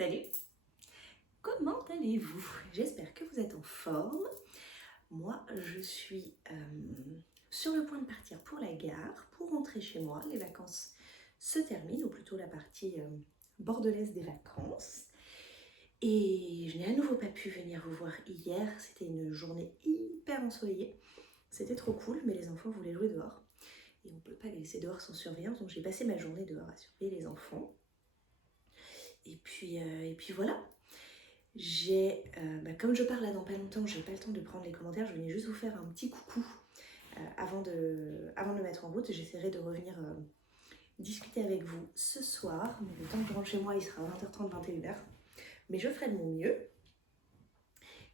Salut! Comment allez-vous? J'espère que vous êtes en forme. Moi, je suis sur le point de partir pour la gare, pour rentrer chez moi. Les vacances se terminent, ou plutôt la partie bordelaise des vacances. Et je n'ai à nouveau pas pu venir vous voir hier. C'était une journée hyper ensoleillée. C'était trop cool, mais les enfants voulaient jouer dehors. Et on ne peut pas les laisser dehors sans surveillance, donc j'ai passé ma journée dehors à surveiller les enfants. Et puis voilà. Comme je pars là dans pas longtemps, j'ai pas le temps de prendre les commentaires, je venais juste vous faire un petit coucou avant de me mettre en route. J'essaierai de revenir discuter avec vous ce soir, mais le temps que je rentre chez moi, il sera 20h30, 21h. Mais je ferai de mon mieux.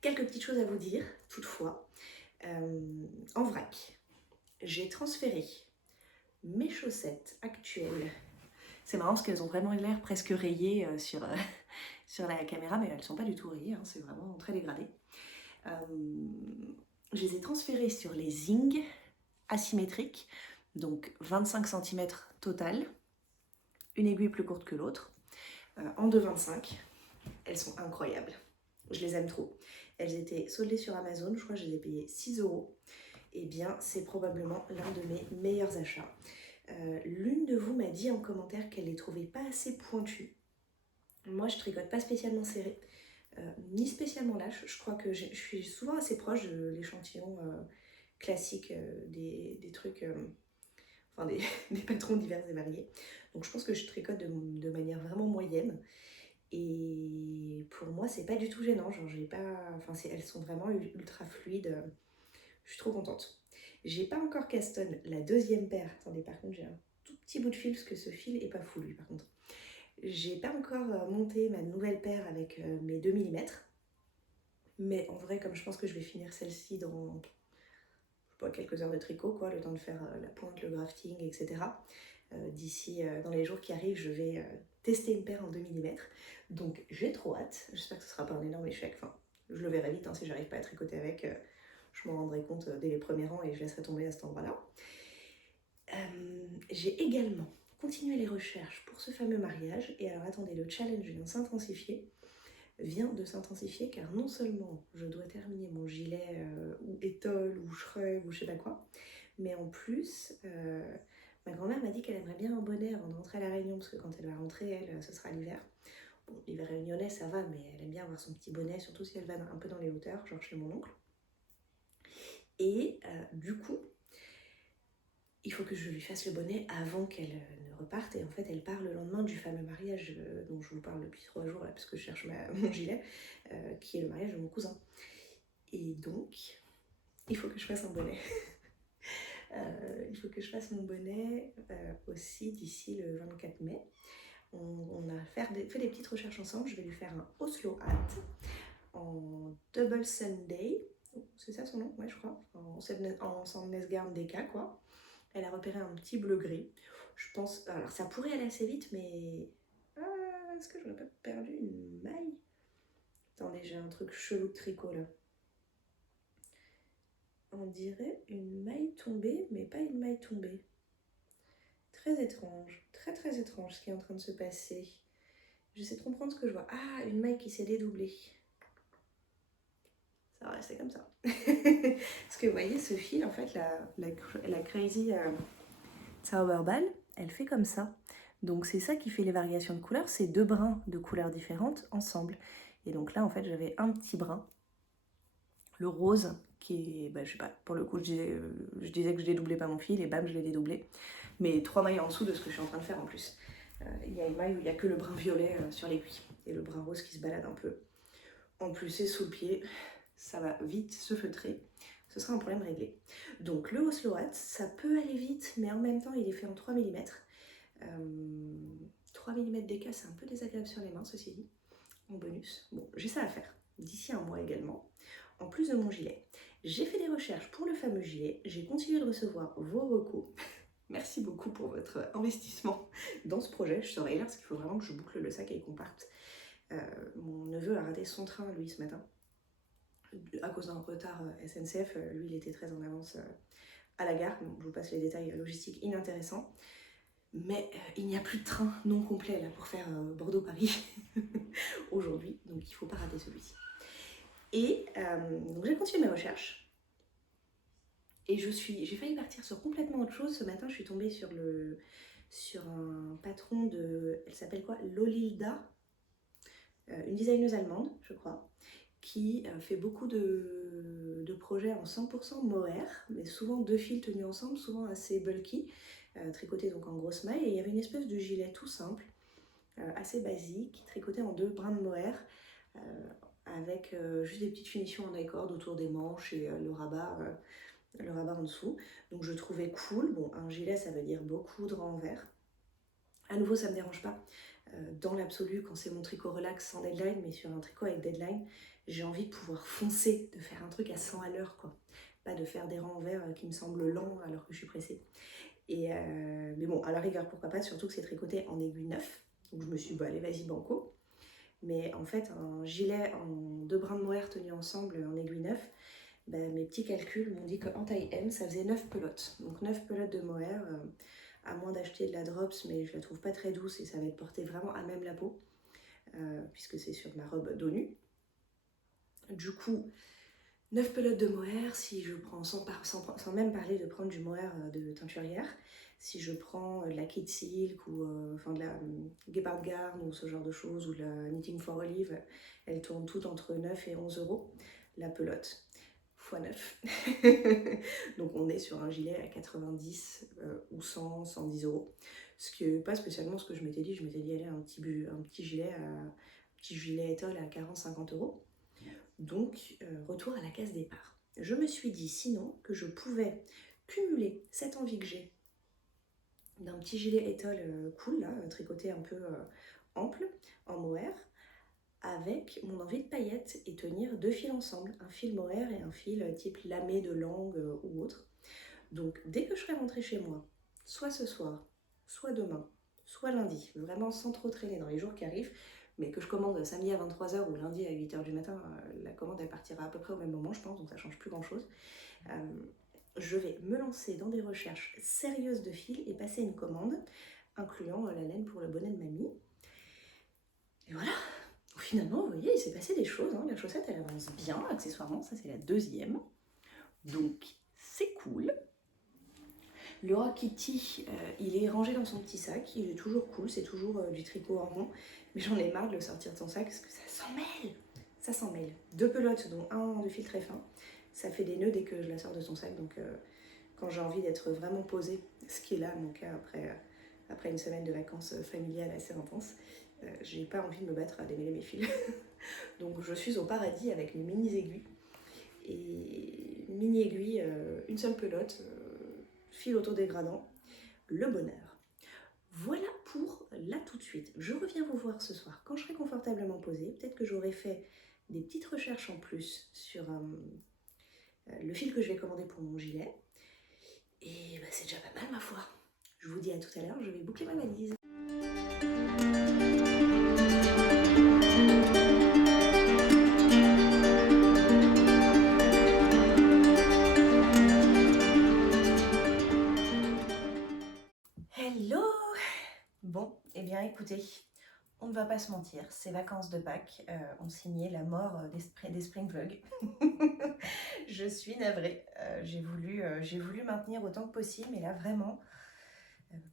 Quelques petites choses à vous dire, toutefois. En vrac, j'ai transféré mes chaussettes actuelles. C'est marrant parce qu'elles ont vraiment l'air presque rayées sur la caméra, mais elles ne sont pas du tout rayées, hein, c'est vraiment très dégradé. Je les ai transférées sur les Zing asymétriques, donc 25 cm total, une aiguille plus courte que l'autre, en 2,25. Elles sont incroyables, je les aime trop. Elles étaient soldées sur Amazon, je crois que je les ai payées 6 €. Eh bien, c'est probablement l'un de mes meilleurs achats. L'une de vous m'a dit en commentaire qu'elle les trouvait pas assez pointues. Moi, je tricote pas spécialement serré, ni spécialement lâche. Je crois que je suis souvent assez proche de l'échantillon classique des trucs, des patrons divers et variés. Donc je pense que je tricote de manière vraiment moyenne. Et pour moi, c'est pas du tout gênant. Genre, elles sont vraiment ultra fluides. Je suis trop contente. J'ai pas encore caston la deuxième paire. Attendez, par contre, j'ai un tout petit bout de fil parce que ce fil est pas fou, lui, par contre. J'ai pas encore monté ma nouvelle paire avec mes 2 mm. Mais en vrai, comme je pense que je vais finir celle-ci dans quelques heures de tricot, quoi, le temps de faire la pointe, le grafting, etc. D'ici, dans les jours qui arrivent, je vais tester une paire en 2 mm. Donc j'ai trop hâte. J'espère que ce sera pas un énorme échec. Enfin, je le verrai vite, hein, si j'arrive pas à tricoter avec. Je m'en rendrai compte dès les premiers rangs et je laisserai tomber à cet endroit-là. J'ai également continué les recherches pour ce fameux mariage. Et alors attendez, le challenge vient de s'intensifier car non seulement je dois terminer mon gilet ou étole ou shrug ou je sais pas quoi, mais en plus ma grand-mère m'a dit qu'elle aimerait bien un bonnet avant de rentrer à La Réunion, parce que quand elle va rentrer, elle, ce sera l'hiver. Bon, l'hiver réunionnais ça va, mais elle aime bien avoir son petit bonnet, surtout si elle va un peu dans les hauteurs, genre chez mon oncle. Et du coup, il faut que je lui fasse le bonnet avant qu'elle ne reparte. Et en fait, elle part le lendemain du fameux mariage dont je vous parle depuis 3 jours, là, parce que je cherche mon gilet, qui est le mariage de mon cousin. Et donc, il faut que je fasse un bonnet. Il faut que je fasse mon bonnet aussi d'ici le 24 mai. On a fait des petites recherches ensemble. Je vais lui faire un Oslo hat en Double Sunday. C'est ça son nom? Ouais, je crois. En Sandnesgarn DK, quoi. Elle a repéré un petit bleu-gris. Je pense... Alors, ça pourrait aller assez vite, mais... est-ce que j'aurais pas perdu une maille? Attendez, j'ai un truc chelou de tricot, là. On dirait une maille tombée, mais pas une maille tombée. Très étrange, très étrange ce qui est en train de se passer. J'essaie de comprendre ce que je vois. Ah, une maille qui s'est dédoublée. Ça va rester comme ça. Parce que vous voyez, ce fil, en fait, la Crazy Zauberball, elle fait comme ça. Donc c'est ça qui fait les variations de couleurs, c'est 2 brins de couleurs différentes ensemble. Et donc là, en fait, j'avais un petit brin, le rose, qui est, je sais pas, pour le coup, je disais que je dédoublais pas mon fil, et bam, je l'ai dédoublé. Mais 3 mailles en dessous de ce que je suis en train de faire en plus. Il y a une maille où il n'y a que le brin violet sur l'aiguille, et le brin rose qui se balade un peu. En plus, c'est sous le pied, ça va vite se feutrer. Ce sera un problème réglé. Donc le Oslo hat, ça peut aller vite, mais en même temps, il est fait en 3 mm. 3 mm d'écart, c'est un peu désagréable sur les mains, ceci dit, en bonus. Bon, j'ai ça à faire, d'ici un mois également, en plus de mon gilet. J'ai fait des recherches pour le fameux gilet, j'ai continué de recevoir vos recos. Merci beaucoup pour votre investissement dans ce projet, je serai là parce qu'il faut vraiment que je boucle le sac et qu'on parte. Mon neveu a raté son train, lui, ce matin, à cause d'un retard SNCF. Lui, il était très en avance à la gare. Donc, je vous passe les détails logistiques inintéressants. Mais il n'y a plus de train non complet là pour faire Bordeaux-Paris. aujourd'hui, donc il ne faut pas rater celui-ci. Et donc j'ai continué mes recherches et j'ai failli partir sur complètement autre chose. Ce matin, je suis tombée sur un patron elle s'appelle quoi, Lolilda, une designeuse allemande, je crois, qui fait beaucoup de projets en 100% mohair, mais souvent 2 fils tenus ensemble, souvent assez bulky, tricotés donc en grosse maille. Et il y avait une espèce de gilet tout simple, assez basique, tricoté en 2 brins de mohair, avec juste des petites finitions en I-cord autour des manches et le rabat en dessous. Donc je trouvais cool. Bon, un gilet, ça veut dire beaucoup de renvers. À nouveau, ça ne me dérange pas. Dans l'absolu, quand c'est mon tricot relax sans deadline, mais sur un tricot avec deadline, j'ai envie de pouvoir foncer, de faire un truc à 100 à l'heure, quoi. Pas de faire des renvers qui me semblent lents alors que je suis pressée. Mais bon, à la rigueur, pourquoi pas, surtout que c'est tricoté en aiguille 9. Donc je me suis dit, allez, vas-y, banco. Mais en fait, un gilet en 2 brins de mohair tenus ensemble en aiguille 9, mes petits calculs m'ont dit qu'en taille M, ça faisait 9 pelotes. Donc 9 pelotes de mohair, à moins d'acheter de la drops, mais je la trouve pas très douce et ça va être porté vraiment à même la peau, puisque c'est sur ma robe dos nu. Du coup, 9 pelotes de mohair, si je prends, sans même parler de prendre du mohair de teinturière, si je prends de la kid silk ou de la gepard garn ou ce genre de choses, ou de la knitting for olive, elles tournent toutes entre 9 et 11 euros la pelote, x 9. Donc on est sur un gilet à 90 ou 100, 110 euros. Ce qui n'est pas spécialement ce que je m'étais dit. Je m'étais dit, allez, un petit gilet étole à 40-50 euros. Donc, retour à la case départ. Je me suis dit sinon que je pouvais cumuler cette envie que j'ai d'un petit gilet étole cool, là, tricoté un peu ample, en mohair, avec mon envie de paillettes et tenir 2 fils ensemble, un fil mohair et un fil type lamé de langue ou autre. Donc, dès que je serai rentrée chez moi, soit ce soir, soit demain, soit lundi, vraiment sans trop traîner dans les jours qui arrivent, mais que je commande samedi à 23h ou lundi à 8h du matin, la commande elle partira à peu près au même moment, je pense, donc ça change plus grand chose. Je vais me lancer dans des recherches sérieuses de fils et passer une commande, incluant la laine pour le bonnet de mamie. Et voilà, finalement, vous voyez, il s'est passé des choses, hein. La chaussette elle avance bien, accessoirement, ça c'est la 2e, donc c'est cool. Le Rock Kitty, il est rangé dans son petit sac, il est toujours cool, c'est toujours du tricot en rond, mais j'en ai marre de le sortir de son sac parce que ça s'en mêle. Ça s'en mêle. 2 pelotes, dont un de fil très fin, ça fait des nœuds dès que je la sors de son sac, donc quand j'ai envie d'être vraiment posée, ce qui est là mon cas après une semaine de vacances familiales assez intense, j'ai pas envie de me battre à démêler mes fils. Donc je suis au paradis avec mes mini aiguilles, et mini aiguille, une seule pelote, fil autodégradant, le bonheur. Voilà pour là tout de suite. Je reviens vous voir ce soir quand je serai confortablement posée. Peut-être que j'aurai fait des petites recherches en plus sur le fil que je vais commander pour mon gilet. Et c'est déjà pas mal ma foi. Je vous dis à tout à l'heure, je vais boucler ma valise. Hello! Bon, eh bien écoutez, on ne va pas se mentir, ces vacances de Pâques ont signé la mort des spring vlogs. Je suis navrée, j'ai voulu maintenir autant que possible, mais là vraiment,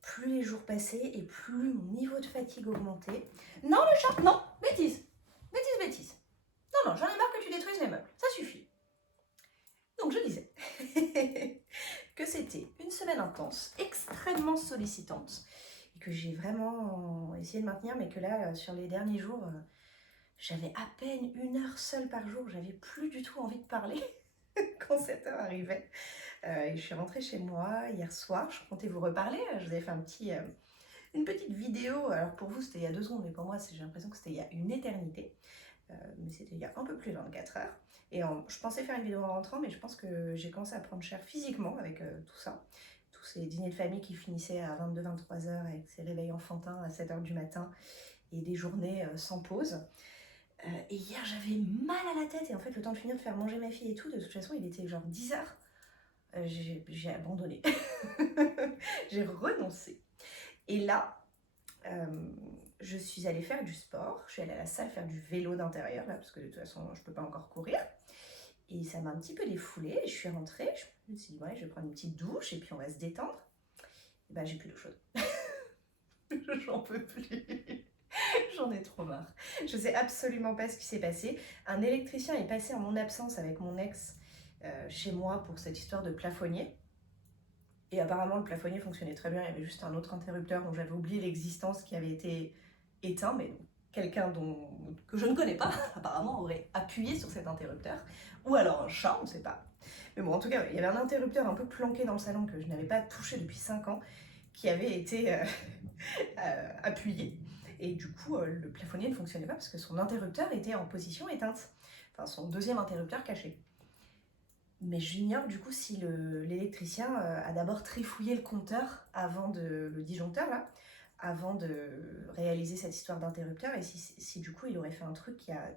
plus les jours passaient et plus mon niveau de fatigue augmentait. Non le chat, non, bêtise. Non, j'en ai marre que tu détruises les meubles, ça suffit. Donc je disais que c'était une semaine intense, extrêmement sollicitante, et que j'ai vraiment essayé de maintenir, mais que là, sur les derniers jours, j'avais à peine 1 heure seule par jour, j'avais plus du tout envie de parler quand cette heure arrivait. Et je suis rentrée chez moi hier soir, je comptais vous reparler, je vous ai fait une petite vidéo, alors pour vous c'était il y a 2 secondes, mais pour moi j'ai l'impression que c'était il y a une éternité, mais c'était il y a un peu plus de 24 heures. Et je pensais faire une vidéo en rentrant, mais je pense que j'ai commencé à prendre cher physiquement avec tout ça. Tous ces dîners de famille qui finissaient à 22-23 heures avec ces réveils enfantins à 7 heures du matin et des journées sans pause. Et hier j'avais mal à la tête et en fait le temps de finir de faire manger ma fille et tout, de toute façon il était genre 10 heures. J'ai abandonné. J'ai renoncé. Et là, je suis allée faire du sport. Je suis allée à la salle faire du vélo d'intérieur, là, parce que de toute façon, je ne peux pas encore courir. Et ça m'a un petit peu défoulée. Et je suis rentrée. Je me suis dit, ouais, je vais prendre une petite douche et puis on va se détendre. Et ben, j'ai plus d'eau chaude. J'en peux plus. J'en ai trop marre. Je sais absolument pas ce qui s'est passé. Un électricien est passé en mon absence avec mon ex chez moi pour cette histoire de plafonnier. Et apparemment, le plafonnier fonctionnait très bien. Il y avait juste un autre interrupteur dont j'avais oublié l'existence qui avait été éteint. Mais quelqu'un que je ne connais pas, apparemment, aurait appuyé sur cet interrupteur. Ou alors un chat, on ne sait pas. Mais bon, en tout cas, il y avait un interrupteur un peu planqué dans le salon que je n'avais pas touché depuis 5 ans qui avait été appuyé. Et du coup, le plafonnier ne fonctionnait pas parce que son interrupteur était en position éteinte. Enfin, son deuxième interrupteur caché. Mais j'ignore du coup si l'électricien a d'abord trifouillé le compteur avant le disjoncteur là, avant de réaliser cette histoire d'interrupteur, et si du coup il aurait fait un truc qui a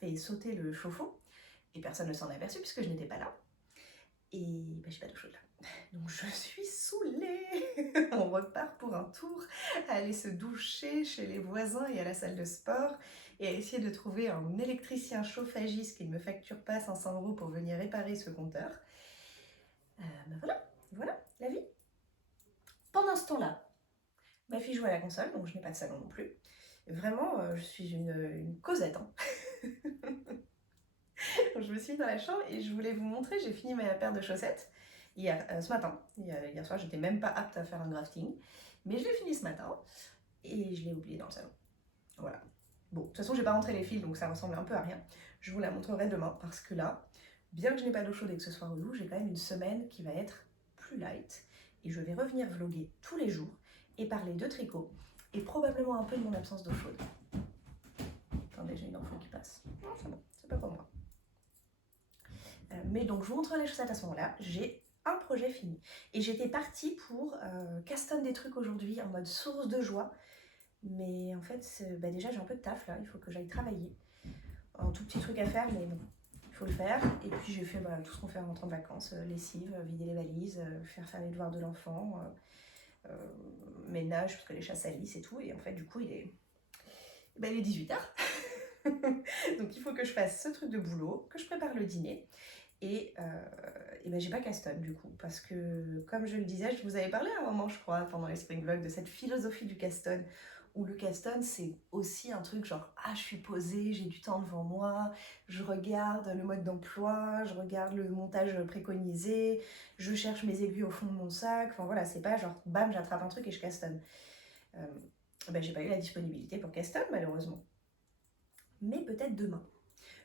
fait sauter le chauffe-eau, et personne ne s'en est aperçu puisque je n'étais pas là. Et bah, j'ai pas d'eau chaude là. Donc je suis saoulée. On repart pour un tour, à aller se doucher chez les voisins et à la salle de sport, et à essayer de trouver un électricien chauffagiste qui ne me facture pas 500 € pour venir réparer ce compteur. Ben voilà la vie. Pendant ce temps-là, ma fille joue à la console, donc je n'ai pas de salon non plus. Vraiment, je suis une Cosette. Hein. Je me suis mise dans la chambre et je voulais vous montrer, j'ai fini ma paire de chaussettes ce matin. Hier soir, j'étais même pas apte à faire un grafting, mais je l'ai fini ce matin et je l'ai oublié dans le salon. Voilà. Bon, de toute façon, j'ai pas rentré les fils, donc ça ressemble un peu à rien. Je vous la montrerai demain parce que là, bien que je n'ai pas d'eau chaude et que ce soit relou, j'ai quand même une semaine qui va être plus light et je vais revenir vlogger tous les jours et parler de tricot et probablement un peu de mon absence d'eau chaude. Attendez, j'ai une enfant qui passe. Non, c'est bon, c'est pas pour moi. Mais donc, je vous montrerai les chaussettes à ce moment-là. J'ai un projet fini. Et j'étais partie pour castonner des trucs aujourd'hui en mode source de joie. Mais en fait, bah déjà, j'ai un peu de taf là. Il faut que j'aille travailler. Un tout petit truc à faire, mais bon, il faut le faire. Et puis, j'ai fait tout ce qu'on fait en rentrant de vacances. Lessive, vider les valises, faire les devoirs de l'enfant, ménage, parce que les chats salissent et tout. Et en fait, du coup, il est 18h. Donc, il faut que je fasse ce truc de boulot, que je prépare le dîner. Et j'ai pas castonne du coup, parce que comme je le disais, je vous avais parlé à un moment, je crois, pendant les spring vlogs, de cette philosophie du castonne, où le castonne c'est aussi un truc genre je suis posée, j'ai du temps devant moi, je regarde le mode d'emploi, je regarde le montage préconisé, je cherche mes aiguilles au fond de mon sac, enfin voilà, c'est pas genre bam j'attrape un truc et je castonne. J'ai pas eu la disponibilité pour castonne malheureusement, mais peut-être demain.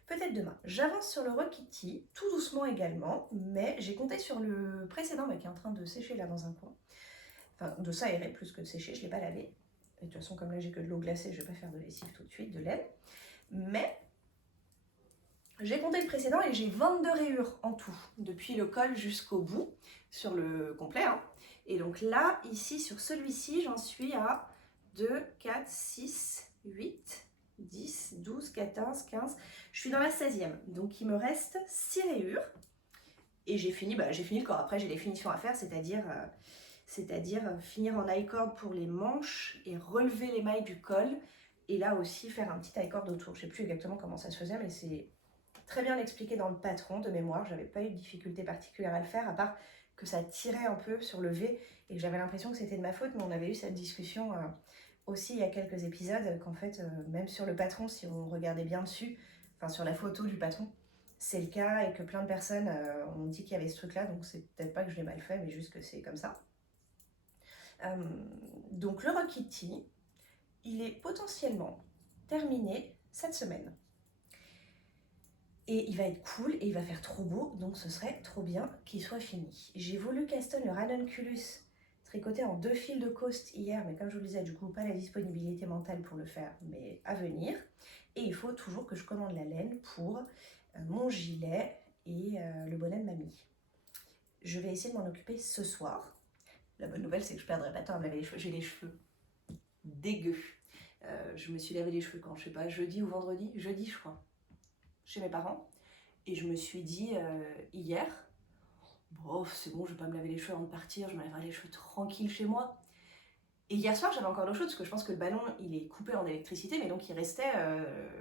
Peut-être demain. J'avance sur le Rock Kitty, tout doucement également, mais j'ai compté sur le précédent qui est en train de sécher là dans un coin. Enfin, de s'aérer plus que de sécher, je ne l'ai pas lavé. Et de toute façon, comme là j'ai que de l'eau glacée, je ne vais pas faire de lessive tout de suite, de laine. Mais j'ai compté le précédent et j'ai 22 rayures en tout, depuis le col jusqu'au bout, sur le complet. Hein. Et donc là, ici, sur celui-ci, j'en suis à 2, 4, 6, 8... 10, 12, 14, 15, je suis dans la 16e, donc il me reste 6 rayures et j'ai fini le corps. Après j'ai les finitions à faire, c'est-à-dire finir en I-cord pour les manches et relever les mailles du col, et là aussi faire un petit I-cord autour. Je sais plus exactement comment ça se faisait, mais c'est très bien expliqué dans le patron de mémoire. J'avais pas eu de difficulté particulière à le faire, à part que ça tirait un peu sur le V et que j'avais l'impression que c'était de ma faute, mais on avait eu cette discussion aussi il y a quelques épisodes, qu'en fait, même sur le patron, si on regardait bien dessus, enfin sur la photo du patron, c'est le cas et que plein de personnes ont dit qu'il y avait ce truc-là, donc c'est peut-être pas que je l'ai mal fait, mais juste que c'est comme ça. Donc le Rock Kitty, il est potentiellement terminé cette semaine. Et il va être cool et il va faire trop beau, donc ce serait trop bien qu'il soit fini. J'ai voulu castonner le Ranunculus tricoté en 2 fils de coast hier, mais comme je vous le disais, du coup, pas la disponibilité mentale pour le faire, mais à venir. Et il faut toujours que je commande la laine pour mon gilet et le bonnet de mamie. Je vais essayer de m'en occuper ce soir. La bonne nouvelle, c'est que je perdrai pas de temps à me laver les cheveux. J'ai les cheveux dégueux. Je me suis lavé les cheveux quand, je sais pas, jeudi ou vendredi, jeudi je crois, chez mes parents. Et je me suis dit hier, bon, c'est bon, je vais pas me laver les cheveux avant de partir, je me laverai les cheveux tranquille chez moi. Et hier soir, j'avais encore l'eau chaude, parce que je pense que le ballon, il est coupé en électricité, mais donc il restait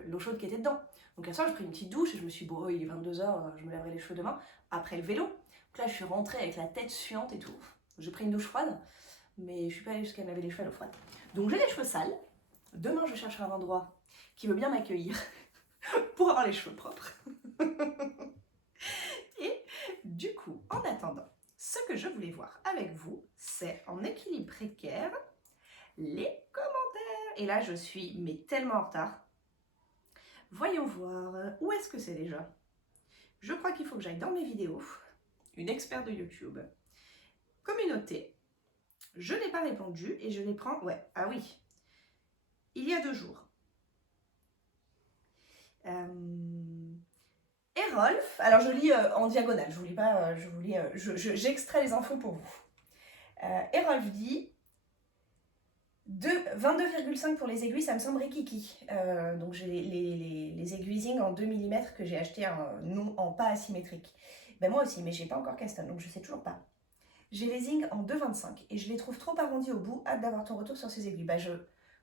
l'eau chaude qui était dedans. Donc hier soir, j'ai pris une petite douche, et je me suis dit, bon, il est 22h, je me laverai les cheveux demain, après le vélo. Donc là, je suis rentrée avec la tête suante et tout. J'ai pris une douche froide, mais je suis pas allée jusqu'à me laver les cheveux à l'eau froide. Donc j'ai les cheveux sales. Demain, je chercherai un endroit qui veut bien m'accueillir pour avoir les cheveux propres. Et du coup, en attendant, ce que je voulais voir avec vous, c'est en équilibre précaire, les commentaires. Et là, je suis mais tellement en retard. Voyons voir, où est-ce que c'est déjà? Je crois qu'il faut que j'aille dans mes vidéos, une experte de YouTube, communauté. Je n'ai pas répondu et je les prends, ouais, ah oui, il y a 2 jours. Erolf, alors je lis en diagonale, je vous lis pas, j'extrais les infos pour vous. Erolf dit 22,5 pour les aiguilles, ça me semble rikiki. Donc j'ai les aiguilles Zing en 2 mm que j'ai acheté en pas asymétrique. Ben moi aussi, mais j'ai pas encore Caston, donc je sais toujours pas. J'ai les Zing en 2,25 et je les trouve trop arrondis au bout. Hâte d'avoir ton retour sur ces aiguilles. Bah je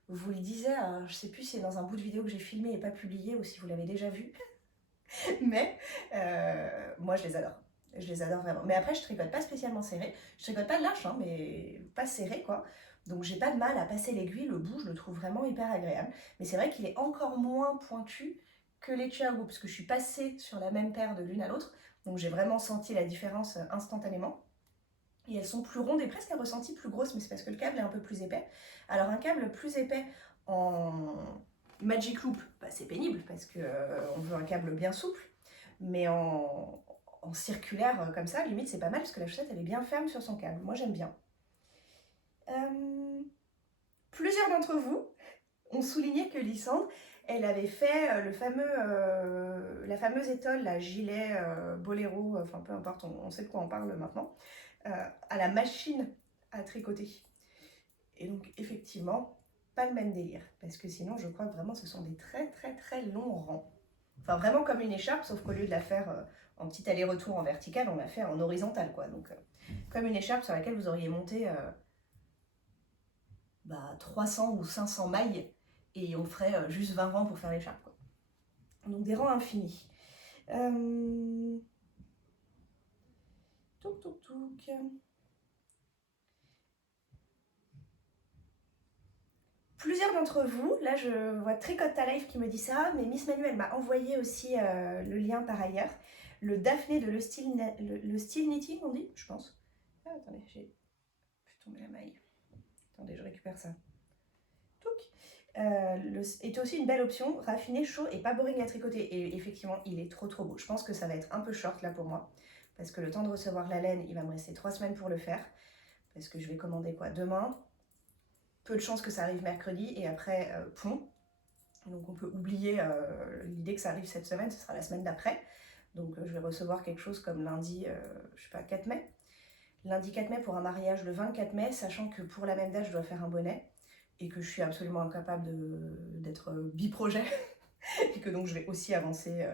vous le disais, je sais plus si c'est dans un bout de vidéo que j'ai filmé et pas publié ou si vous l'avez déjà vu. Mais moi je les adore. Je les adore vraiment. Mais après je tricote pas spécialement serré. Je tricote pas de lâche, hein, mais pas serré quoi. Donc j'ai pas de mal à passer l'aiguille. Le bout je le trouve vraiment hyper agréable. Mais c'est vrai qu'il est encore moins pointu que les Chiago parce que je suis passée sur la même paire de l'une à l'autre. Donc j'ai vraiment senti la différence instantanément. Et elles sont plus rondes et presque à ressenti plus grosses, mais c'est parce que le câble est un peu plus épais. Alors un câble plus épais en Magic Loop, bah, c'est pénible parce qu'on veut un câble bien souple, mais en circulaire comme ça, limite c'est pas mal parce que la chaussette elle est bien ferme sur son câble. Moi j'aime bien. Plusieurs d'entre vous ont souligné que Lysandre, elle avait fait la fameuse étole, la gilet boléro, enfin peu importe, on sait de quoi on parle maintenant, à la machine à tricoter. Et donc effectivement, pas le même délire, parce que sinon je crois que vraiment ce sont des très très très longs rangs. Enfin vraiment comme une écharpe, sauf qu'au lieu de la faire en petit aller-retour en vertical, on l'a fait en horizontal quoi. Donc comme une écharpe sur laquelle vous auriez monté 300 ou 500 mailles et on ferait juste 20 rangs pour faire l'écharpe quoi. Donc des rangs infinis. Touk touk touk. Plusieurs d'entre vous, là je vois Tricote ta Life qui me dit ça, mais Miss Manu elle m'a envoyé aussi le lien par ailleurs. Le Daphné de le style knitting on dit, je pense. Ah, attendez, j'ai tombé la maille. Attendez, je récupère ça. Est aussi une belle option, raffiné, chaud et pas boring à tricoter. Et effectivement, il est trop beau. Je pense que ça va être un peu short là pour moi, parce que le temps de recevoir la laine, il va me rester 3 semaines pour le faire, parce que je vais commander quoi demain. Peu de chances que ça arrive mercredi et après pont. Donc on peut oublier l'idée que ça arrive cette semaine, ce sera la semaine d'après. Donc je vais recevoir quelque chose comme lundi, je sais pas, 4 mai. Lundi 4 mai pour un mariage le 24 mai, sachant que pour la même date, je dois faire un bonnet et que je suis absolument incapable d'être biprojet et que donc je vais aussi avancer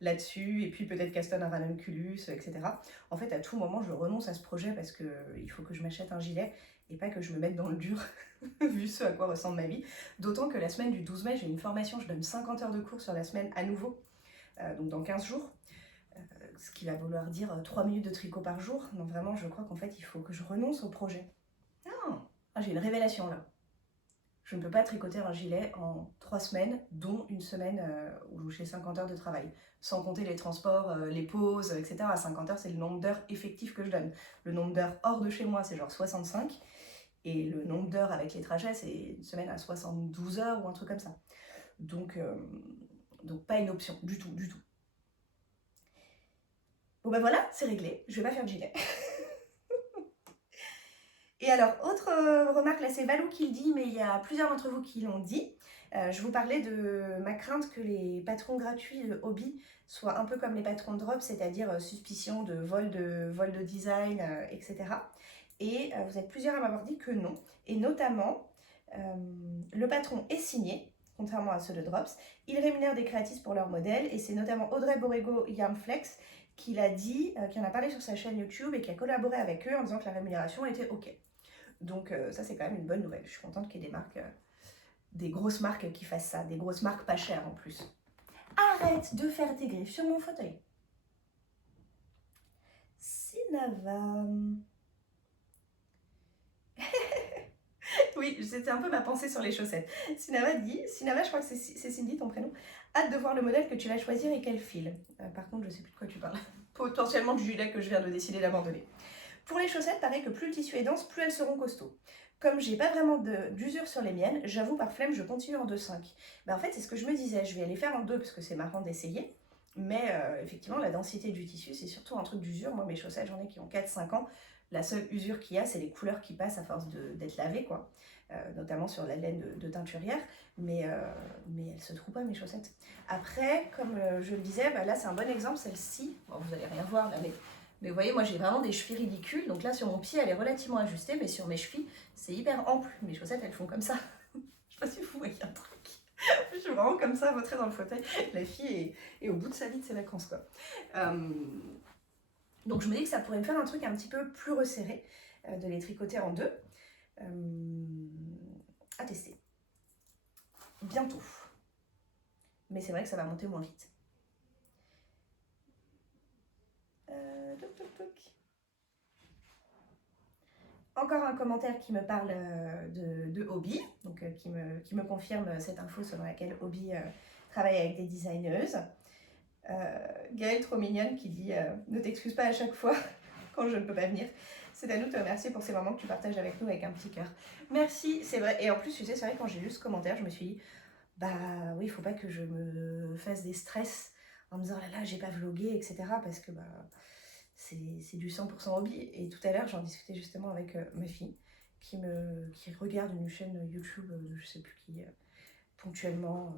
là-dessus et puis peut-être Caston un ranunculus, etc. En fait, à tout moment, je renonce à ce projet parce qu'il faut que je m'achète un gilet et pas que je me mette dans le dur vu ce à quoi ressemble ma vie. D'autant que la semaine du 12 mai, j'ai une formation, je donne 50 heures de cours sur la semaine à nouveau, donc dans 15 jours. Ce qui va vouloir dire 3 minutes de tricot par jour. Donc vraiment, je crois qu'en fait, il faut que je renonce au projet. Ah, j'ai une révélation là. Je ne peux pas tricoter un gilet en 3 semaines, dont une semaine où j'ai 50 heures de travail. Sans compter les transports, les pauses, etc. À 50 heures, c'est le nombre d'heures effectives que je donne. Le nombre d'heures hors de chez moi, c'est genre 65. Et le nombre d'heures avec les trajets, c'est une semaine à 72 heures ou un truc comme ça. Donc pas une option, du tout, du tout. Bon ben voilà, c'est réglé, je vais pas faire de gilet. Et alors, autre remarque, là c'est Valou qui le dit, mais il y a plusieurs d'entre vous qui l'ont dit. Je vous parlais de ma crainte que les patrons gratuits de hobby soient un peu comme les patrons de drop, c'est-à-dire suspicion de vol de design, etc. Et vous êtes plusieurs à m'avoir dit que non. Et notamment, le patron est signé, contrairement à ceux de Drops. Il rémunère des créatistes pour leurs modèles, et c'est notamment Audrey Borrego Yarnflex qui l'a dit, qui en a parlé sur sa chaîne YouTube et qui a collaboré avec eux en disant que la rémunération était OK. Donc ça c'est quand même une bonne nouvelle. Je suis contente qu'il y ait des marques, des grosses marques qui fassent ça, des grosses marques pas chères en plus. Arrête de faire tes griffes sur mon fauteuil. Sinava. Oui, c'était un peu ma pensée sur les chaussettes. Sinava dit, Sinava, je crois que c'est Cindy ton prénom, hâte de voir le modèle que tu vas choisir et quel fil. Par contre, je sais plus de quoi tu parles. Potentiellement du gilet que je viens de décider d'abandonner. Pour les chaussettes, pareil que plus le tissu est dense, plus elles seront costauds. Comme j'ai pas vraiment d'usure sur les miennes, j'avoue par flemme, je continue en 2,5. Ben, en fait, c'est ce que je me disais, je vais les faire en 2 parce que c'est marrant d'essayer. Mais effectivement, la densité du tissu, c'est surtout un truc d'usure. Moi, mes chaussettes, j'en ai qui ont 4-5 ans. La seule usure qu'il y a, c'est les couleurs qui passent à force d'être lavées, quoi. Notamment sur la laine de teinturière. Mais elles se trouvent pas, mes chaussettes. Après, comme je le disais, bah, là, c'est un bon exemple, celle-ci. Bon, vous allez rien voir là, mais vous voyez, moi j'ai vraiment des chevilles ridicules. Donc là, sur mon pied, elle est relativement ajustée, mais sur mes chevilles, c'est hyper ample. Mes chaussettes, elles font comme ça. Je sais pas si vous voyez un truc. Je suis vraiment comme ça, vautrée dans le fauteuil. La fille est au bout de sa vie de ses vacances, quoi. Donc je me dis que ça pourrait me faire un truc un petit peu plus resserré, de les tricoter en 2. À tester. Bientôt. Mais c'est vrai que ça va monter moins vite. Encore un commentaire qui me parle de Hobby, donc qui me confirme cette info selon laquelle Hobby travaille avec des designeuses. Gaëlle, trop mignonne, qui dit ne t'excuse pas à chaque fois quand je ne peux pas venir. C'est à nous de te remercier pour ces moments que tu partages avec nous avec un petit cœur. Merci, c'est vrai. Et en plus, tu sais, c'est vrai, quand j'ai lu ce commentaire, je me suis dit, bah oui, il faut pas que je me fasse des stress en me disant, là là, j'ai pas vlogué, etc. Parce que bah, c'est du 100% hobby. Et tout à l'heure, j'en discutais justement avec ma fille, qui regarde une chaîne YouTube de je sais plus qui, ponctuellement,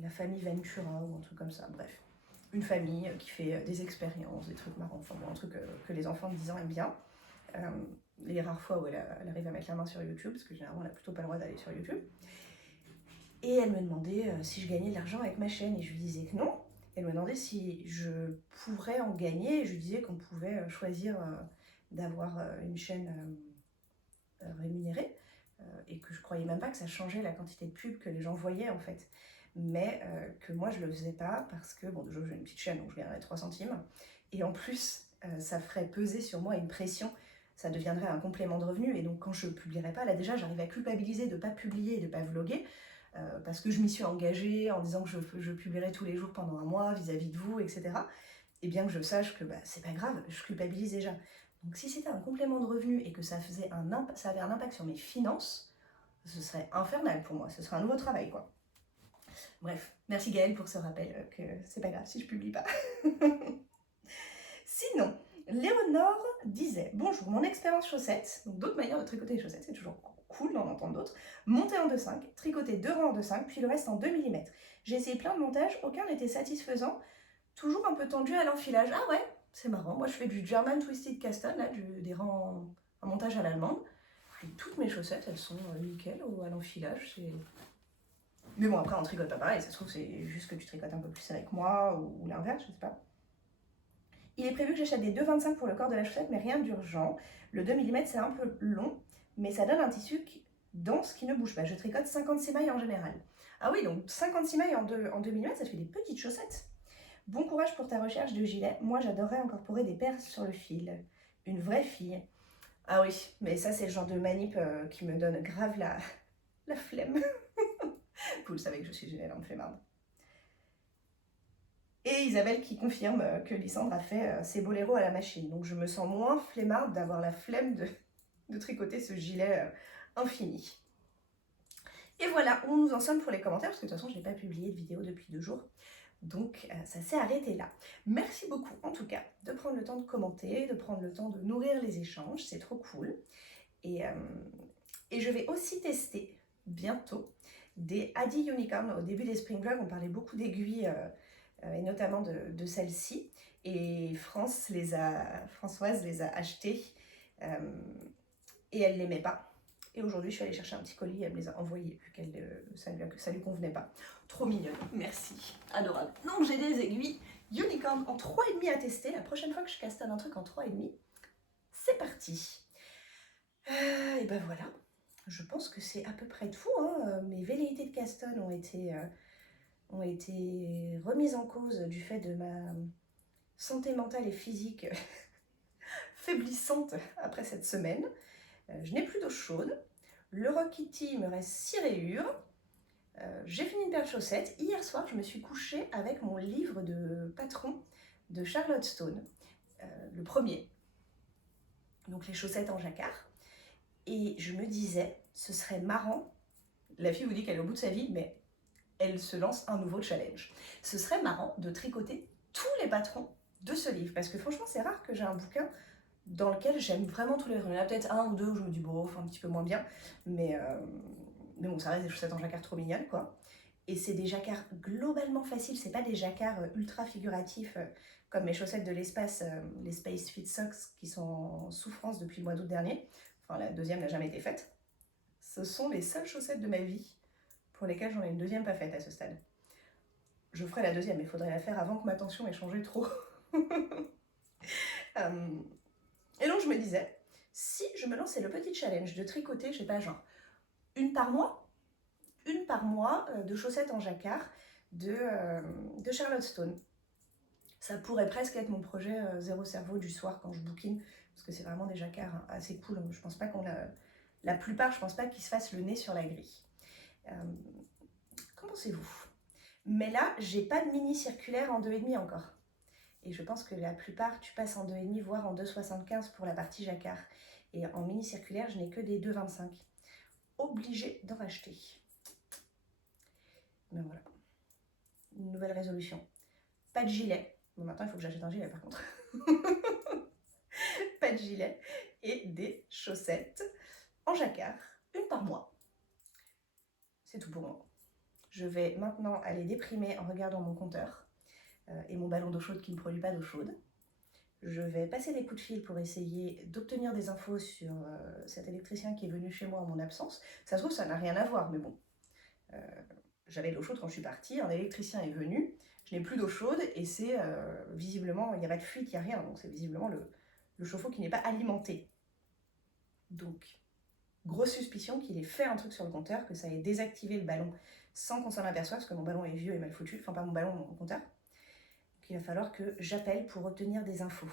la famille Ventura ou un truc comme ça, bref. Une famille qui fait des expériences, des trucs marrants, enfin bon, un truc que les enfants de 10 ans aiment bien. Les rares fois où elle arrive à mettre la main sur YouTube, parce que généralement elle n'a plutôt pas le droit d'aller sur YouTube. Et elle me demandait si je gagnais de l'argent avec ma chaîne, et je lui disais que non. Elle me demandait si je pourrais en gagner, et je lui disais qu'on pouvait choisir d'avoir une chaîne rémunérée, et que je croyais même pas que ça changeait la quantité de pubs que les gens voyaient en fait. Mais que moi je le faisais pas parce que, bon, déjà j'ai une petite chaîne donc je gagnerais 3 centimes, et en plus ça ferait peser sur moi une pression, ça deviendrait un complément de revenu, et donc quand je publierais pas, là déjà j'arrive à culpabiliser de pas publier et de pas vlogger, parce que je m'y suis engagée en disant que je publierai tous les jours pendant un mois vis-à-vis de vous, etc. Et bien que je sache que bah, c'est pas grave, je culpabilise déjà. Donc si c'était un complément de revenu et que ça avait un impact sur mes finances, ce serait infernal pour moi, ce serait un nouveau travail, quoi. Bref, merci Gaëlle pour ce rappel que c'est pas grave si je publie pas. Sinon, Léonore disait: bonjour, mon expérience chaussettes, donc d'autres manières de tricoter les chaussettes, c'est toujours cool d'en entendre d'autres. Monter en 2,5, tricoter 2 rangs en 2,5, puis le reste en 2 mm. J'ai essayé plein de montages, aucun n'était satisfaisant, toujours un peu tendu à l'enfilage. Ah ouais, c'est marrant, moi je fais du German Twisted Caston, là, des rangs en montage à l'allemande. Et toutes mes chaussettes, elles sont nickel à l'enfilage. Mais bon, après on tricote pas pareil, ça se trouve c'est juste que tu tricotes un peu plus avec moi, ou l'inverse, je sais pas. Il est prévu que j'achète des 2,25 pour le corps de la chaussette, mais rien d'urgent. Le 2 mm c'est un peu long, mais ça donne un tissu dense qui ne bouge pas. Je tricote 56 mailles en général. Ah oui, donc 56 mailles en 2 mm, ça te fait des petites chaussettes. Bon courage pour ta recherche de gilet. Moi, j'adorerais incorporer des perles sur le fil. Une vraie fille. Ah oui, mais ça, c'est le genre de manip qui me donne grave la flemme. Vous le savez que je suis une énorme flemmarde. Et Isabelle qui confirme que Lysandre a fait ses boléros à la machine. Donc je me sens moins flemmarde d'avoir la flemme de tricoter ce gilet infini. Et voilà où nous en sommes pour les commentaires, parce que de toute façon, je n'ai pas publié de vidéo depuis 2 jours. Donc ça s'est arrêté là. Merci beaucoup en tout cas de prendre le temps de commenter, de prendre le temps de nourrir les échanges, c'est trop cool. Et je vais aussi tester bientôt des Adi Unicorn. Au début des Spring Vlogs, on parlait beaucoup d'aiguilles, et notamment de celle-ci. Et Françoise les a achetées et elle ne l'aimait pas. Et aujourd'hui, je suis allée chercher un petit colis, elle me les a envoyés, vu que ça lui convenait pas. Trop mignonne, merci, adorable. Donc j'ai des aiguilles Unicorn en 3,5 à tester. La prochaine fois que je castanne un truc en 3,5, c'est parti. Et ben voilà, je pense que c'est à peu près tout, hein. Mes velléités de Caston ont été remises en cause du fait de ma santé mentale et physique faiblissante après cette semaine. Je n'ai plus d'eau chaude. Le Rock Kitty, il me reste 6 rayures. J'ai fini une paire de chaussettes. Hier soir, je me suis couchée avec mon livre de patron de Charlotte Stone, le premier. Donc les chaussettes en jacquard. Et je me disais, ce serait marrant. La fille vous dit qu'elle est au bout de sa vie, mais elle se lance un nouveau challenge. Ce serait marrant de tricoter tous les patrons de ce livre. Parce que franchement, c'est rare que j'ai un bouquin dans lequel j'aime vraiment tous les patrons. Il y en a peut-être un ou deux où je me dis, bon, un petit peu moins bien. Mais bon, ça reste des chaussettes en jacquard trop mignonnes, quoi. Et c'est des jacquards globalement faciles. C'est pas des jacquards ultra figuratifs comme mes chaussettes de l'espace, les Space Fit Socks, qui sont en souffrance depuis le mois d'août dernier. Enfin, la deuxième n'a jamais été faite. Ce sont les seules chaussettes de ma vie pour lesquelles j'en ai une deuxième pas faite à ce stade. Je ferai la deuxième, mais il faudrait la faire avant que ma tension ait changé trop. Et donc je me disais, si je me lançais le petit challenge de tricoter, je sais pas, genre une par mois de chaussettes en jacquard de Charlotte Stone. Ça pourrait presque être mon projet zéro cerveau du soir quand je bouquine, parce que c'est vraiment des jacquards assez cool. Je pense pas qu'on a... La plupart, je pense pas qu'ils se fassent le nez sur la grille. Qu'en pensez-vous? Mais là, j'ai pas de mini circulaire en 2,5 encore. Et je pense que la plupart, tu passes en 2,5, voire en 2,75 pour la partie jacquard. Et en mini circulaire, je n'ai que des 2,25. Obligée d'en racheter. Mais voilà. Une nouvelle résolution. Pas de gilet. Bon, maintenant, il faut que j'achète un gilet, par contre. Pas de gilet. Et des chaussettes en jacquard, une par mois. C'est tout pour moi. Je vais maintenant aller déprimer en regardant mon compteur et mon ballon d'eau chaude qui ne produit pas d'eau chaude. Je vais passer des coups de fil pour essayer d'obtenir des infos sur cet électricien qui est venu chez moi en mon absence. Ça se trouve, ça n'a rien à voir, mais bon. J'avais de l'eau chaude quand je suis partie, un électricien est venu, je n'ai plus d'eau chaude et c'est visiblement, il n'y a pas de fuite, il n'y a rien, donc c'est visiblement le chauffe-eau qui n'est pas alimenté. Donc, grosse suspicion qu'il ait fait un truc sur le compteur, que ça ait désactivé le ballon sans qu'on s'en aperçoive, parce que mon ballon est vieux et mal foutu, enfin pas mon ballon, mon compteur. Donc il va falloir que j'appelle pour obtenir des infos.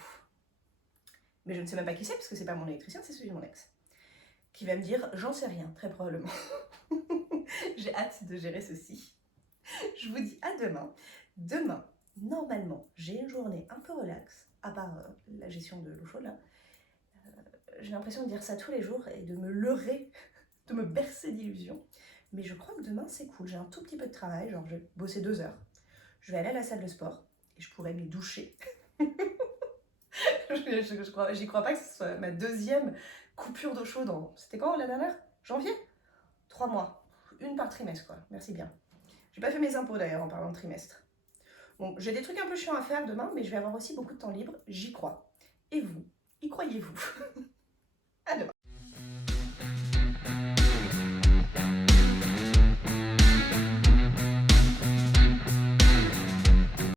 Mais je ne sais même pas qui c'est, parce que c'est pas mon électricien, c'est celui de mon ex. Qui va me dire, j'en sais rien, très probablement. J'ai hâte de gérer ceci. Je vous dis à demain. Demain, normalement, j'ai une journée un peu relax, à part la gestion de l'eau chaude là. J'ai l'impression de dire ça tous les jours et de me leurrer, de me bercer d'illusions. Mais je crois que demain, c'est cool. J'ai un tout petit peu de travail, genre je vais bosser 2 heures. Je vais aller à la salle de sport et je pourrais m'y doucher. J'y crois pas que ce soit ma deuxième coupure d'eau chaude en... C'était quand la dernière? Janvier? 3 mois. Une par trimestre, quoi. Merci bien. J'ai pas fait mes impôts d'ailleurs en parlant de trimestre. Bon, j'ai des trucs un peu chiants à faire demain, mais je vais avoir aussi beaucoup de temps libre. J'y crois. Et vous? Y croyez-vous? À demain.